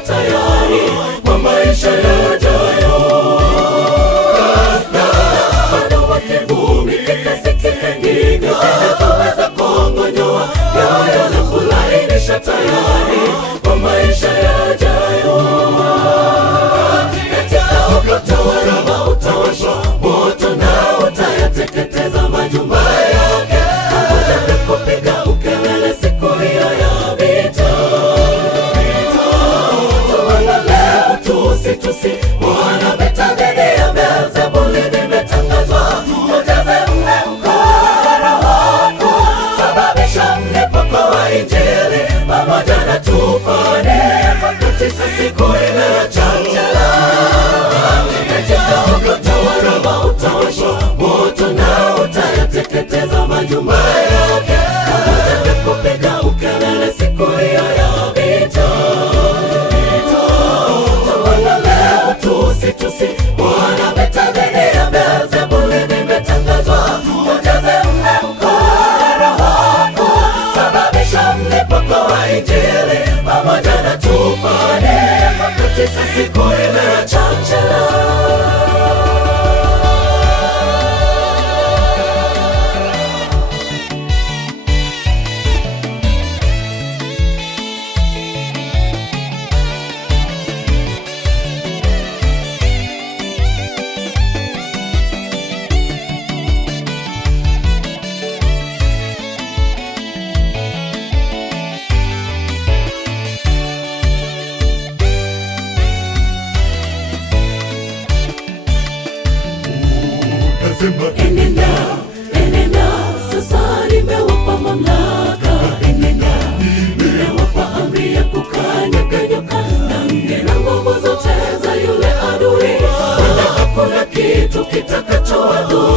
kuwa tayari kwa maisha yajayo. Bado wakivumi kikasikika nyingi zinazoweza kuongonyoa yoyo na kulainisha tayari kwa maisha yajayo. Katika utawala utawashwa moto na utayateketeza majumba yake, pamoja na kupiga ukelele siku hiyo ya vita. Tawala leo tusi Bwana, vita dhidi ya Beelzebuli vimetangazwa. Ujaze mhemko Roho, sababisha mlipuko wa Injili pamoja na tufani katika siku ile ya chakula. Katika utawala utawashwa moto na utayateketeza majumba yake, pamoja na kupiga ukelele siku hiyo ya vita. Tawala leo tusi Bwana, vita dhidi ya Beelzebuli vimetangazwa. Ujaze mhemko Roho, sababisha mlipuko wa Injili pamoja na tufani katika siku ile ya chakula. Enenda, sasa nimewapa mamlaka. Enenda, nimewapa amri ya kukanyaga nyoka na nge na nguvu zote za yule adui, wala hakuna kitu kitakachowadhuru.